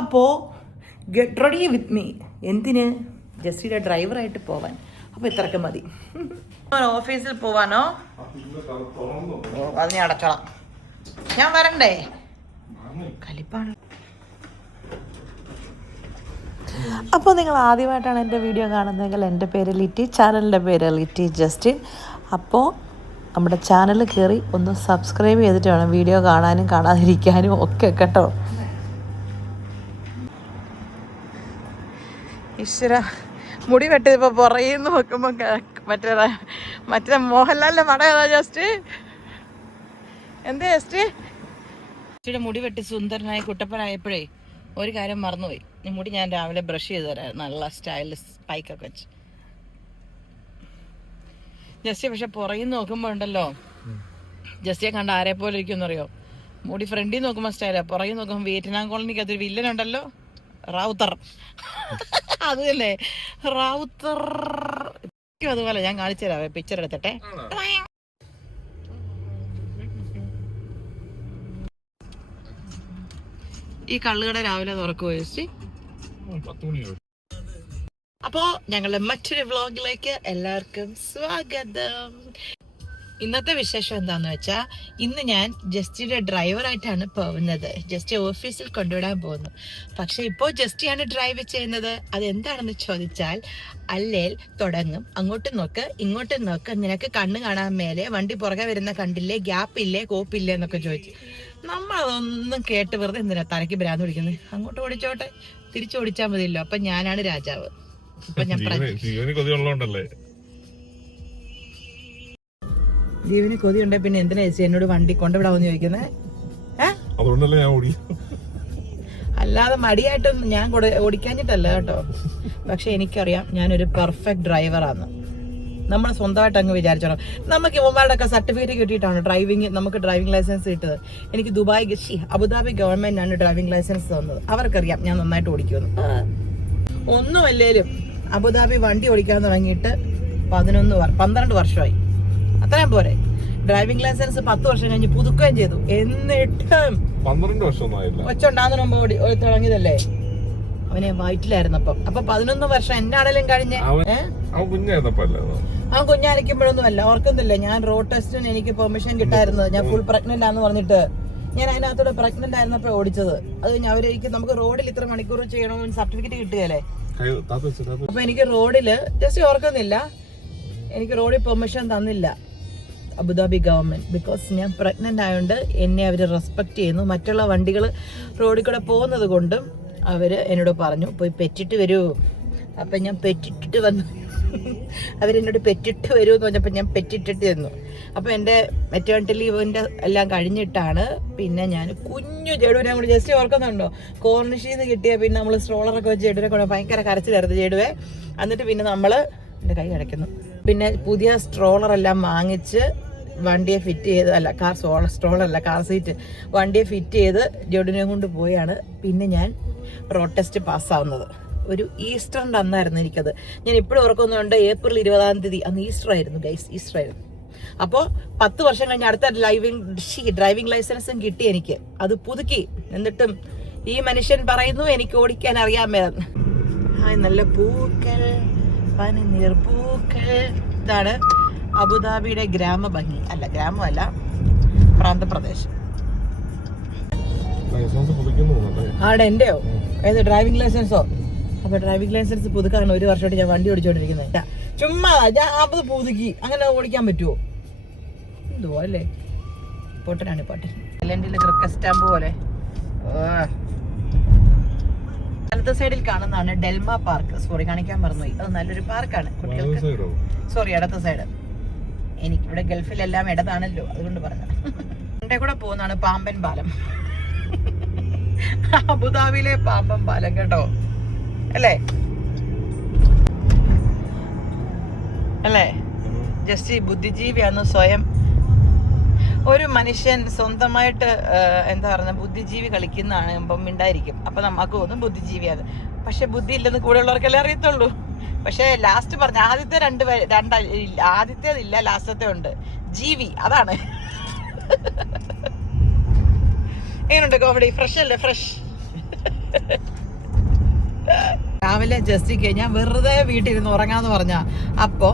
അപ്പോൾ get ready with me. എന്തിന്? ജസ്റ്റിയുടെ ഡ്രൈവറായിട്ട് പോവാൻ. അപ്പോൾ ഇത്രയൊക്കെ മതി. ഓഫീസിൽ പോവാനോ? അത് ഞാൻ അടച്ചോളാം. ഞാൻ വരണ്ടേ? കലിപ്പാണ്. അപ്പോൾ നിങ്ങൾ ആദ്യമായിട്ടാണ് എൻ്റെ വീഡിയോ കാണുന്നതെങ്കിൽ എൻ്റെ പേര് ലിറ്റി, ചാനലിൻ്റെ പേര് ലിറ്റി ജസ്റ്റിൻ. അപ്പോൾ നമ്മുടെ ചാനൽ കയറി ഒന്ന് സബ്സ്ക്രൈബ് ചെയ്തിട്ട് വേണം വീഡിയോ കാണാനും കാണാതിരിക്കാനും ഒക്കെ കേട്ടോ. ഈശ്വര, മുടി വെട്ടിയപ്പോൾ പുറകിന്ന് നോക്കുമ്പോൾ മറ്റേ മോഹൻലാലിൻ്റെ മട ഏതാ ജസ്റ്റ്? എന്താ ജസ്റ്റ് മുടി വെട്ടി സുന്ദരനായി കുട്ടപ്പനായപ്പോഴേ ഒരു കാര്യം മറന്നുപോയി. മുടി ഞാൻ രാവിലെ ബ്രഷ് ചെയ്ത് തരാം, നല്ല സ്റ്റൈലിൽ സ്പൈക്കൊക്കെ വെച്ച്. ജസ്റ്റി പക്ഷെ പുറകിൽ നോക്കുമ്പോൾ ഉണ്ടല്ലോ, ജസ്റ്റിയെ കണ്ട ആരെ പോലെ ഇരിക്കുമെന്നറിയോ? മുടി ഫ്രണ്ടിൽ നോക്കുമ്പോൾ സ്റ്റൈലാണ്, പുറകിൽ നോക്കുമ്പോൾ വിയറ്റ്നാം കോളനിക്ക് അതൊരു വില്ലനുണ്ടല്ലോ, റാവുത്തർ. അത് തന്നെ റാവുത്തർ. അതുപോലെ ഞാൻ കാണിച്ചു തരാം, പിക്ചർ എടുത്തിട്ടെ. ഈ കള്ളുകട രാവിലെ തുറക്കുമോ ജസ്റ്റി? അപ്പോ ഞങ്ങളുടെ മറ്റൊരു വ്ളോഗിലേക്ക് എല്ലാവർക്കും സ്വാഗതം. ഇന്നത്തെ വിശേഷം എന്താന്ന് വെച്ചാൽ, ഇന്ന് ഞാൻ ജസ്റ്റിയുടെ ഡ്രൈവറായിട്ടാണ് പോകുന്നത്. ജസ്റ്റ് ഓഫീസിൽ കൊണ്ടുവിടാൻ പോകുന്നു. പക്ഷെ ഇപ്പോൾ ജസ്റ്റിയാണ് ഡ്രൈവ് ചെയ്യുന്നത്. അതെന്താണെന്ന് ചോദിച്ചാൽ, അല്ലേൽ തുടങ്ങും, അങ്ങോട്ടും നോക്ക് ഇങ്ങോട്ടും നോക്ക്, നിനക്ക് കണ്ണ് കാണാൻ മേലെ, വണ്ടി പുറകെ വരുന്ന കണ്ടില്ലേ, ഗ്യാപ്പില്ലേ, കോപ്പില്ലേ എന്നൊക്കെ ചോദിച്ചു. നമ്മളതൊന്നും കേട്ട് വെറുതെ എന്തിനാ തലയ്ക്ക് ഭ്രാന്ത് പിടിക്കുന്നത്? അങ്ങോട്ട് ഓടിച്ചോട്ടെ, തിരിച്ചു ഓടിച്ചാൽ മതിയല്ലോ. അപ്പൊ ഞാനാണ് രാജാവ്. ഇപ്പൊ ഞാൻ ജീവന് കൊതിയുണ്ടെ പിന്നെ എന്തിനാ ചേച്ചി എന്നോട് വണ്ടി കൊണ്ടുവിടാമെന്ന് ചോദിക്കുന്നത്? അല്ലാതെ മടിയായിട്ടൊന്നും ഞാൻ ഓടിക്കാഞ്ഞിട്ടല്ല കേട്ടോ. പക്ഷെ എനിക്കറിയാം ഞാനൊരു പെർഫെക്റ്റ് ഡ്രൈവറാണ്. നമ്മൾ സ്വന്തമായിട്ട് അങ്ങ് വിചാരിച്ചോളാം. നമുക്ക് ഇവന്മാരുടെ ഒക്കെ സർട്ടിഫിക്കറ്റ് കിട്ടിയിട്ടാണ് നമുക്ക് ഡ്രൈവിംഗ് ലൈസൻസ് കിട്ടുന്നത്. എനിക്ക് അബുദാബി ഗവൺമെന്റാണ് ഡ്രൈവിംഗ് ലൈസൻസ് തന്നത്. അവർക്കറിയാം ഞാൻ നന്നായിട്ട് ഓടിക്കുമെന്ന്. ഒന്നുമല്ലേലും അബുദാബി വണ്ടി ഓടിക്കാൻ തുടങ്ങിയിട്ട് 12 വർഷമായി. അത്രയും പോരെ? ഡ്രൈവിംഗ് ലൈസൻസ് 10 വർഷം കഴിഞ്ഞ് പുതുക്കുകയും ചെയ്തു. എന്നിട്ടും 12 വർഷം ഒച്ചുണ്ടാകുന്നതിന് മുമ്പ് തുടങ്ങിയതല്ലേ? അവനെ വയറ്റിലായിരുന്നു. അപ്പൊ 11 വർഷം എന്റെ ആണെങ്കിലും കഴിഞ്ഞ്. അവൻ കുഞ്ഞായിരിക്കുമ്പോഴൊന്നും അല്ല, ഓർക്കുന്നില്ല. ഞാൻ റോഡ് ടെസ്റ്റിന് എനിക്ക് പെർമിഷൻ കിട്ടായിരുന്നത്. ഞാൻ ഫുൾ പ്രഗ്നന്റ് ആന്ന് പറഞ്ഞിട്ട് ഞാൻ അതിനകത്തൂടെ പ്രഗ്നന്റ് ആയിരുന്നപ്പോഴാണ് ഓടിച്ചത്. അത് കഴിഞ്ഞ് അവരേക്ക് നമുക്ക് റോഡിൽ ഇത്ര മണിക്കൂർ ചെയ്യണമെന്ന് സർട്ടിഫിക്കറ്റ് കിട്ടുകയല്ലേ. അപ്പൊ എനിക്ക് റോഡില് ജസ്റ്റ് ഓർക്കുന്നില്ല, എനിക്ക് റോഡിൽ പെർമിഷൻ തന്നില്ല അബുദാബി ഗവൺമെന്റ്. ബിക്കോസ് ഞാൻ പ്രഗ്നന്റ് ആയതുകൊണ്ട് എന്നെ അവർ റെസ്പെക്ട് ചെയ്യുന്നു. മറ്റുള്ള വണ്ടികൾ റോഡിൽ കൂടെ പോകുന്നത് കൊണ്ടും അവര് എന്നോട് പറഞ്ഞു പോയി പെറ്റിട്ട് വരൂ. അപ്പം ഞാൻ പെറ്റിട്ടിട്ട് വന്നു. അവരെന്നോട് പെറ്റിട്ട് വരൂ എന്ന് പറഞ്ഞപ്പോൾ ഞാൻ പെറ്റിട്ടിട്ട് തന്നു. അപ്പോൾ എൻ്റെ മെറ്റേണിറ്റി ലീവിൻ്റെ എല്ലാം കഴിഞ്ഞിട്ടാണ് പിന്നെ ഞാൻ കുഞ്ഞു ജഡുവിനെ കൂടി ജസ്റ്റ് ഓർക്കുന്നുണ്ടോ, കോർണിഷിൽ നിന്ന് കിട്ടിയ പിന്നെ നമ്മൾ സ്ട്രോളറൊക്കെ വെച്ച് ജഡുവിനെ കൊണ്ട് ഭയങ്കര കരച്ചിലായിരുന്നു ജഡുവെ. എന്നിട്ട് പിന്നെ നമ്മൾ എൻ്റെ കൈ അടയ്ക്കുന്നു. പിന്നെ പുതിയ സ്ട്രോളറെല്ലാം വാങ്ങിച്ച് വണ്ടിയെ ഫിറ്റ് ചെയ്ത്, അല്ല കാർ സ്ട്രോളറല്ല കാർ സീറ്റ്, വണ്ടിയെ ഫിറ്റ് ചെയ്ത് ജഡുവിനെ കൊണ്ട് പോയാണ് പിന്നെ ഞാൻ റോഡ് ടെസ്റ്റ് പാസ്സാവുന്നത്. ഒരു ഈസ്റ്ററിൻ്റെ അന്നായിരുന്നു എനിക്കത്. ഞാൻ ഇപ്പോഴും ഓർക്കുന്നുണ്ട്, ഏപ്രിൽ 20-ാം തീയതി. അന്ന് ഈസ്റ്റർ ആയിരുന്നു ഗൈസ്, ഈസ്റ്റർ ആയിരുന്നു. അപ്പോൾ 10 വർഷം കഴിഞ്ഞ് അടുത്ത ഡ്രൈവിംഗ് ലൈസൻസും കിട്ടി എനിക്ക്. അത് പുതുക്കി. എന്നിട്ടും ഈ മനുഷ്യൻ പറയുന്നു എനിക്ക് ഓടിക്കാൻ അറിയാമെന്ന്. നല്ല പൂക്കൾ, പനിനീർ പൂക്കൾ. ഇതാണ് അബുദാബിയുടെ ഗ്രാമഭംഗി. അല്ല, ഗ്രാമമല്ല, പ്രാന്തപ്രദേശം. ആടെ എന്റെയോ? ഏത് ഡ്രൈവിംഗ് ലൈസൻസോ? അപ്പൊ ഡ്രൈവിംഗ് ലൈസൻസ് പുതുക്കാൻ 1 വർഷമായിട്ട് ഞാൻ വണ്ടി ഓടിച്ചോണ്ടിരിക്കുന്നത്. ചുമ്മാ ഞാൻ അത് പുതുക്കി. അങ്ങനെ ഓടിക്കാൻ പറ്റുമോ? എന്തോ അല്ലേ, പൊട്ടനാണ് പാട്ടി. എല്ലാം ക്രിക്കറ്റ് സ്റ്റാമ്പ് പോലെ. വലത്തെ സൈഡിൽ കാണുന്നതാണ് ഡെൽമ പാർക്ക്. സോറി, കാണിക്കാൻ മറന്നുപോയി. അത് നല്ലൊരു പാർക്കാണ് കുട്ടികൾക്ക്. സോറി, ഇടത്തെ സൈഡ്. എനിക്കിവിടെ ഗൾഫിലെല്ലാം ഇടതാണല്ലോ, അതുകൊണ്ട് പറഞ്ഞ. എന്റെ കൂടെ പോകുന്നതാണ് പാമ്പൻ പാലം. അബുദാബിയിലെ പാമ്പൻ പാലം കേട്ടോ, അല്ലേ? അല്ലേ? ജസ്റ്റ് ബുദ്ധിജീവിയാന്ന് സ്വയം. ഒരു മനുഷ്യൻ സ്വന്തമായിട്ട് എന്താ പറയുക, ബുദ്ധിജീവി കളിക്കുന്നതാണ് ഇപ്പം ഉണ്ടായിരിക്കും. അപ്പൊ നമുക്ക് തോന്നും ബുദ്ധിജീവിയാണ്. പക്ഷെ ബുദ്ധി ഇല്ലെന്ന് കൂടെയുള്ളവർക്കല്ലേ അറിയത്തുള്ളൂ. പക്ഷെ ലാസ്റ്റ് പറഞ്ഞ ആദ്യത്തേതില്ല, ലാസ്റ്റത്തെ ഉണ്ട്. ജീവി, അതാണ്. എങ്ങനെയുണ്ട് കോമഡി? ഫ്രഷ് അല്ലേ? ഫ്രഷ്. രാവിലെ ജസ്റ്റിക്ക് ഞാൻ വെറുതെ വീട്ടിലിരുന്ന് ഉറങ്ങാന്ന് പറഞ്ഞ അപ്പോ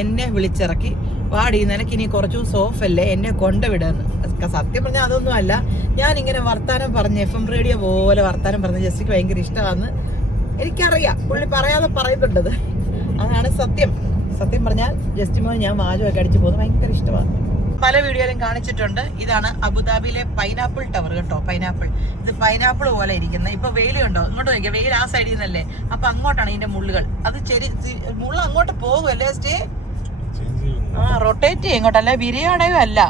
എന്നെ വിളിച്ചിറക്കി, വാടി നിനക്ക് ഇനി കുറച്ചു സോഫല്ലേ, എന്നെ കൊണ്ടുവിടുന്നു. സത്യം പറഞ്ഞാൽ അതൊന്നും അല്ല, ഞാനിങ്ങനെ വർത്താനം പറഞ്ഞ് FM റേഡിയോ പോലെ വർത്താനം പറഞ്ഞ് ജസ്റ്റിക്ക് ഭയങ്കര ഇഷ്ടമാണെന്ന് എനിക്കറിയാം. പുള്ളി പറയാതെ പറയുന്നുണ്ടത്, അതാണ് സത്യം. സത്യം പറഞ്ഞാൽ ജസ്റ്റ് മോൻ ഞാൻ വാചകമൊക്കെ അടിച്ചു പോകുന്നത് ഭയങ്കര ഇഷ്ടമാണ്. പല വീഡിയോയിലും കാണിച്ചിട്ടുണ്ട്. ഇതാണ് അബുദാബിയിലെ പൈനാപ്പിൾ ടവർ കേട്ടോ. പൈനാപ്പിൾ, ഇത് പൈനാപ്പിൾ പോലെ ഇരിക്കുന്നത്. ഇപ്പൊ വെയിൽ കണ്ടോ, ഇങ്ങോട്ട് നോക്കിയാൽ വെയിൽ ആ സൈഡിൽ നിന്നല്ലേ, അപ്പൊ അങ്ങോട്ടാണ് ഇതിന്റെ മുള്ളുകൾ. അത് മുള്ള അങ്ങോട്ട് പോകുമല്ലേ സ്റ്റേ, റൊട്ടേറ്റ് ചെയ്യും ഇങ്ങോട്ട്, അല്ലെ വിരിയാടയോ അല്ല.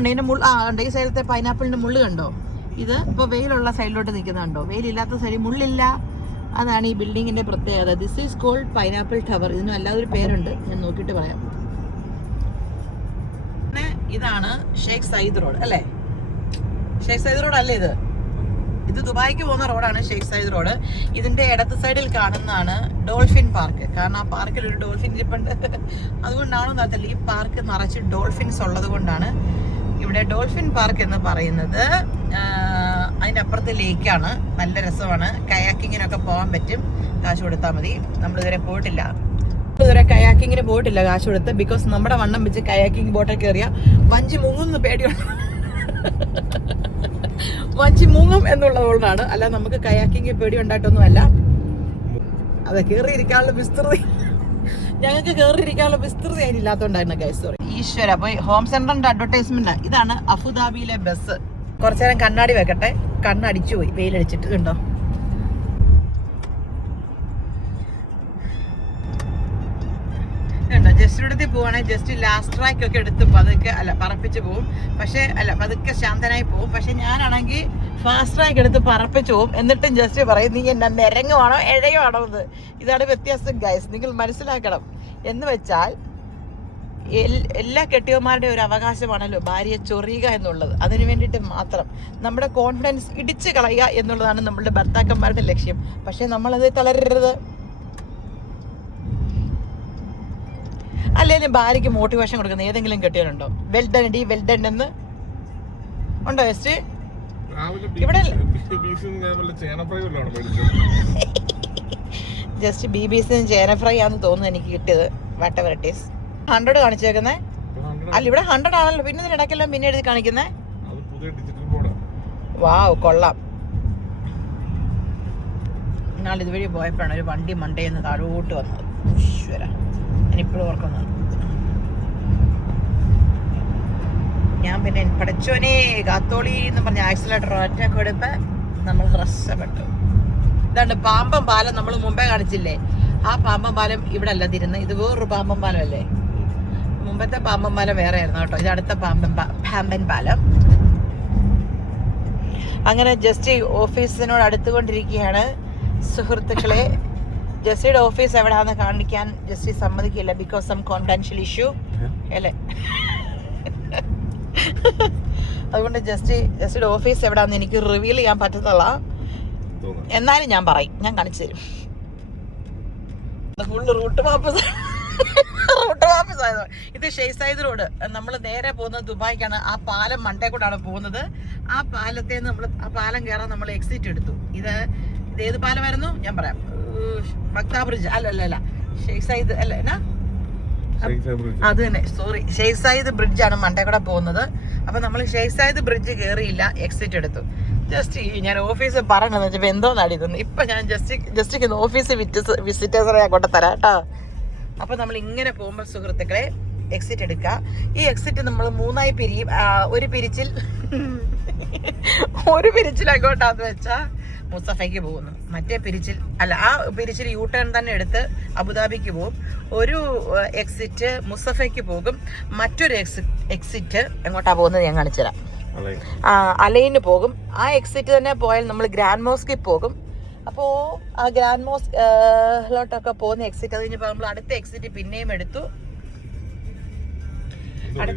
ഇതിന്റെ മുള്ള ഈ സൈഡത്തെ പൈനാപ്പിളിന്റെ മുള്ളു കണ്ടോ. ഇത് ഇപ്പൊ വെയിലുള്ള സൈഡിലോട്ട് നിൽക്കുന്നുണ്ടോ, വെയിലില്ലാത്ത സൈഡിൽ മുള്ളില്ല. അതാണ് ഈ ബിൽഡിങ്ങിന്റെ പ്രത്യേകത. This is called pineapple tower. ഇതിനും അല്ലാതൊരു പേരുണ്ട്, ഞാൻ നോക്കിയിട്ട് പറയാം. ഇതാണ് ഷേഖ് സയ്യിദ് റോഡ് അല്ലേ, ഷേഖ് സയ്യിദ് റോഡ് അല്ലേ ഇത്. ഇത് ദുബായിക്ക് പോകുന്ന റോഡാണ് ഷേഖ് സയ്യിദ് റോഡ്. ഇതിന്റെ ഇടത്ത് സൈഡിൽ കാണുന്നതാണ് ഡോൾഫിൻ പാർക്ക്. കാരണം ആ പാർക്കിൽ ഒരു ഡോൾഫിൻ ഇരിപ്പുണ്ട്. അതുകൊണ്ടാണോ എന്നറിയില്ല, ഈ പാർക്ക് നിറച്ച് ഡോൾഫിൻസ് ഉള്ളത് കൊണ്ടാണ് ഇവിടെ ഡോൾഫിൻ പാർക്ക് എന്ന് പറയുന്നത്. അതിൻ്റെ അപ്പുറത്ത് ലേക്കാണ്, നല്ല രസമാണ്. കയാക്കിങ്ങിനൊക്കെ പോകാൻ പറ്റും, കാശ് കൊടുത്താൽ മതി. നമ്മളിതുവരെ പോയിട്ടില്ല, കയാക്കിങ്ങിന് പോയിട്ടില്ല കാശ് കൊടുത്ത്. ബിക്കോസ് നമ്മുടെ വണ്ണം വെച്ച് കയാക്കിങ് ബോട്ടൊക്കെ കയറിയ വഞ്ചി മുങ്ങുന്ന പേടിയുണ്ട്. വഞ്ചി മുങ്ങും എന്നുള്ളതുകൊണ്ടാണ്, അല്ല നമുക്ക് കയാക്കിങ് പേടി ഉണ്ടായിട്ടൊന്നും അല്ല. അതെ, കയറിയിരിക്കാനുള്ള വിസ്തൃതി ഞങ്ങൾക്ക് കയറിയിരിക്കാനുള്ള വിസ്തൃതി അതിനില്ലാത്തതുകൊണ്ടായിരുന്നു ഗൈസ്. സോറി ഈശ്വര. അപ്പൊ ഹോം സെന്ററിന്റെ അഡ്വർടൈസ്മെന്റ് ഇതാണ്. അബുദാബിയിലെ ബസ്. കുറച്ചു നേരം കണ്ണാടി വെക്കട്ടെ, കണ്ണടിച്ചു പോയി വെയിലടിച്ചിട്ട്. കണ്ടോ, ജസ്റ്റ് എടുത്ത് പോവാണെങ്കിൽ ജസ്റ്റ് ലാസ്റ്റ് ട്രാക്ക് ഒക്കെ എടുത്ത് പതുക്കെ പറപ്പിച്ച് പോവും. പക്ഷെ പതുക്കെ ശാന്തനായി പോവും. പക്ഷെ ഞാനാണെങ്കിൽ ഫാസ്റ്റ് ട്രാക്ക് എടുത്ത് പറപ്പിച്ച് പോവും. എന്നിട്ടും ജസ്റ്റ് പറയും, നീ എന്നെ നിരങ്ങുവാണോ ഇഴയുവാണോ എന്ന്. ഇതാണ് വ്യത്യാസം ഗൈസ്, നിങ്ങൾ മനസ്സിലാക്കണം. എന്ന് വെച്ചാൽ എല്ലാ കെട്ടിയന്മാരുടെ ഒരു അവകാശമാണല്ലോ ഭാര്യയെ ചൊറിയുക എന്നുള്ളത്. അതിനു വേണ്ടിയിട്ട് മാത്രം നമ്മുടെ കോൺഫിഡൻസ് ഇടിച്ചു കളയുക എന്നുള്ളതാണ് നമ്മളുടെ ഭർത്താക്കന്മാരുടെ ലക്ഷ്യം. പക്ഷെ നമ്മളത് തളരരുത്. അല്ലെങ്കിൽ ഭാര്യയ്ക്ക് മോട്ടിവേഷൻ കൊടുക്കുന്ന ഏതെങ്കിലും കെട്ടിയവരുണ്ടോ? വെൽഡൺ ഡി വെൽഡൺ എന്ന് ഉണ്ടോ? ജസ്റ്റ് ഇവിടെ ജസ്റ്റ് BBC ചേന ഫ്രൈ ആണെന്ന് തോന്നുന്നു എനിക്ക് കിട്ടിയത്. What ever it is. 100 കാണിച്ചേക്കുന്നേ അല്ല, ഇവിടെ 100 ആണല്ലോ. പിന്നെ ഇതിനിടയ്ക്കെല്ലാം പിന്നെ എഴുതി കാണിക്കുന്നേ. വാവ്, കൊള്ളാം. ഇന്നാൾ ഇതുവഴി പോയപ്പോഴാണ് ഒരു വണ്ടി മണ്ടയെന്ന് താഴോട്ട് വന്നത്. ഈശ്വര, ഞാനിപ്പോഴും ഓർക്കുന്നത്. ഞാൻ പിന്നെ പഠിച്ചോനെ കാത്തോളി എന്ന് പറഞ്ഞ ആക്സിലേറ്റർ ഒറ്റ കൊടുപ്പ് നമ്മൾ രക്ഷപ്പെട്ടു. ഇതാണ്ട് പാമ്പം പാലം, നമ്മൾ മുമ്പേ കാണിച്ചില്ലേ. ആ പാമ്പം പാലം ഇവിടെ അല്ല തിരുന്ന്, ഇത് വേറൊരു പാമ്പം പാലം അല്ലേ. മുമ്പത്തെ പാമ്പൻ പാലം വേറെ ആയിരുന്നു കേട്ടോ, ഇത് അടുത്ത പാമ്പൻ പാലം. അങ്ങനെ ജസ്റ്റ് ഓഫീസിനോട് അടുത്തുകൊണ്ടിരിക്കുകയാണ് സുഹൃത്തുക്കളെ. ജസ്റ്റിയുടെ ഓഫീസ് എവിടെയാണെന്ന് കാണിക്കാൻ ജസ്റ്റി സമ്മതിക്കില്ല, ബിക്കോസ് സം കോൺഫിഡൻഷ്യൽ ഇഷ്യൂ അല്ലേ. അതുകൊണ്ട് ജസ്റ്റിയുടെ ഓഫീസ് എവിടെയാണെന്ന് എനിക്ക് റിവീൽ ചെയ്യാൻ പറ്റത്തുള്ള. എന്നാലും ഞാൻ പറയും, ഞാൻ കാണിച്ചു തരും. ഫുള്ള് റൂട്ട് മാപ്പ് ആയത്. ഇത് ഷെയ്ഖ് സയ്യിദ് റോഡ്. നമ്മൾ നേരെ പോകുന്നത് ദുബായിക്കാണ്. ആ പാലം മണ്ടേ കൂടാണ് പോകുന്നത്. ആ പാലത്തെ നമ്മൾ ആ പാലം കയറാൻ നമ്മൾ എക്സിറ്റ് എടുത്തു. ഇത് ഏത് പാലമായിരുന്നു ഞാൻ പറയാം. മക്താ ബ്രിഡ്ജ് അല്ല ഷെയ്ഖ് സയ്യിദ് അല്ല എന്നാ അത് തന്നെ, സോറി, ഷെയ്ഖ് സയ്യിദ് ബ്രിഡ്ജാണ് മണ്ടേ കൂടെ പോകുന്നത്. അപ്പൊ നമ്മൾ ഷെയ്ഖ് സയ്യിദ് ബ്രിഡ്ജ് കയറിയില്ല, എക്സിറ്റ് എടുത്തു. ജസ്റ്റ് ഞാൻ ഓഫീസ് പറയണമെന്ന് വെച്ചപ്പോ എന്തോ നടിക്കുന്നു. ഇപ്പൊ ഞാൻ ജസ്റ്റ് ഓഫീസ് വിസിറ്റേഴ്സിനെ അങ്ങോട്ട് തരാം കേട്ടോ. അപ്പൊ നമ്മൾ ഇങ്ങനെ പോകുമ്പോൾ സുഹൃത്തുക്കളെ എക്സിറ്റ് എടുക്കുക. ഈ എക്സിറ്റ് നമ്മൾ 3ആയി പിരിയും. ഒരു പിരിച്ചിൽ അങ്ങോട്ടാന്ന് വെച്ചാൽ മുസഫയ്ക്ക് പോകുന്നു. മറ്റേ പിരിച്ചിൽ അല്ല, ആ പിരിച്ചിൽ യു ടേൺ തന്നെ എടുത്ത് അബുദാബിക്ക് പോകും. ഒരു എക്സിറ്റ് മുസഫയ്ക്ക് പോകും. മറ്റൊരു എക്സിറ്റ് എങ്ങോട്ടാ പോകുന്നത് ഞാൻ കാണിച്ചു തരാം. അലൈന് പോകും. ആ എക്സിറ്റ് തന്നെ പോയാൽ നമ്മൾ ഗ്രാൻഡ് മോസ്കിൽ പോകും. അപ്പോൾ ആ ഗ്രാൻഡ് മോസ്കിലോട്ടൊക്കെ പോകുന്ന എക്സിറ്റ് അത് കഴിഞ്ഞപ്പോൾ നമ്മൾ അടുത്ത എക്സിറ്റ് പിന്നെയും എടുത്തു. അല്ല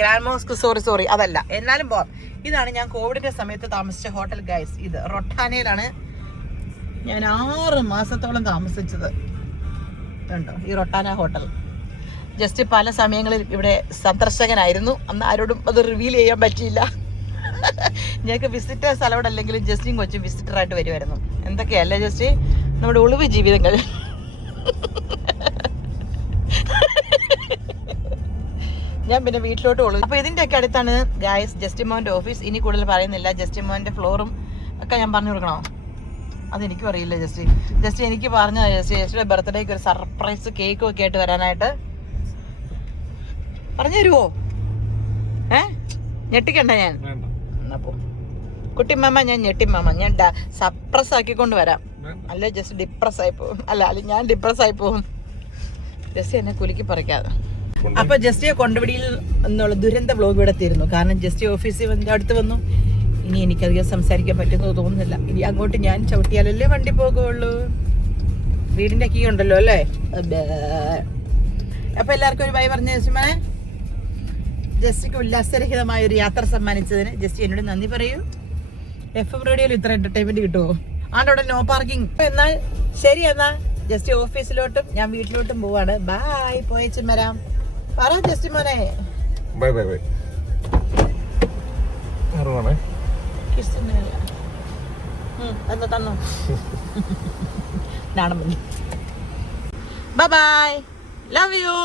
ഗ്രാൻഡ് മോസ്ക്, സോറി അതല്ല, എന്നാലും പോവാം. ഇതാണ് ഞാൻ കോവിഡിന്റെ സമയത്ത് താമസിച്ച ഹോട്ടൽ ഗൈസ്. ഇത് റൊട്ടാനയിലാണ് ഞാൻ 6 മാസത്തോളം താമസിച്ചത്. ഉണ്ടോ ഈ റൊട്ടാന ഹോട്ടൽ. ജസ്റ്റ് പല സമയങ്ങളിൽ ഇവിടെ സന്ദർശകനായിരുന്നു. അന്ന് ആരോടും അത് റിവീൽ ചെയ്യാൻ പറ്റിയില്ല. ഞങ്ങൾക്ക് വിസിറ്റേഴ്സ് അലൗഡ് അല്ലെങ്കിലും ജസ്റ്റിയും കൊച്ചും വിസിറ്ററായിട്ട് വരുമായിരുന്നു. എന്തൊക്കെയല്ലേ ജസ്റ്റ് നമ്മുടെ ഒളിവ് ജീവിതങ്ങൾ. ഞാൻ പിന്നെ വീട്ടിലോട്ട് ഒളിവ്. അപ്പോൾ ഇതിൻ്റെയൊക്കെ അടുത്താണ് ഗായ്സ് ജസ്റ്റിമോൻ്റെ ഓഫീസ്. ഇനി കൂടുതൽ പറയുന്നില്ല. ജസ്റ്റിമോൻ്റെ ഫ്ലോറും ഒക്കെ ഞാൻ പറഞ്ഞു കൊടുക്കണോ? അതെനിക്കും അറിയില്ല. ജസ്റ്റ് എനിക്ക് പറഞ്ഞ ജസ്റ്റിയുടെ ബർത്ത്ഡേക്ക് ഒരു സർപ്രൈസ് കേക്കും ഒക്കെ ആയിട്ട് വരാനായിട്ട് പറഞ്ഞു തരുമോ? ഞെട്ടിക്കണ്ട ഞാൻ. എന്നപ്പോ കുട്ടിമ്മ ഞാൻ ഞെട്ടിമ്മ ഞാൻ സപ്രസ് ആക്കിക്കൊണ്ട് വരാം. അല്ലെ ജസ്റ്റ് ഡിപ്രസ് ആയി പോകും. അല്ല ഞാൻ ഡിപ്രസ് ആയി പോകും. ജസ്റ്റ് എന്നെ കുലുക്കി പറിക്കാതെ. അപ്പൊ ജസ്റ്റിയെ കൊണ്ടുപിടിയിൽ എന്നുള്ള ദുരന്ത വ്ലോഗ് ഇവിടെ തീരുന്നു. കാരണം ജസ്റ്റി ഓഫീസിൽ അടുത്ത് വന്നു. ഇനി എനിക്കധികം സംസാരിക്കാൻ പറ്റുന്നത് തോന്നുന്നില്ല. ഇനി അങ്ങോട്ട് ഞാൻ ചവിട്ടിയാലല്ലേ വണ്ടി പോകുള്ളൂ. വീടിന്റെ കീ ഉണ്ടല്ലോ അല്ലേ. അപ്പൊ എല്ലാവർക്കും ഒരു ബൈ പറഞ്ഞ ജസ്റ്റിമാനെ. ജസ്റ്റിക്ക് ഉല്ലാസരഹിതമായ ഒരു യാത്ര സമ്മാനിച്ചതിന് ജസ്റ്റി എന്നോട് നന്ദി പറയൂ. FM റേഡിയോയിൽ ഇത്ര എന്റർടൈൻമെന്റ് കിട്ടുമോ? ആണ്ടവിടെ നോ പാർക്കിംഗ്. എന്നാൽ ശരി, എന്നാ ജസ്റ്റ് ഓഫീസിലോട്ടും ഞാൻ വീട്ടിലോട്ടും പോവാണ്. ബൈ. പോയച്ചും വരാം. പറ ജസ്റ്റ് മോനെ. Bye bye bye. തന്നോ നാണം. Bye bye. Love you.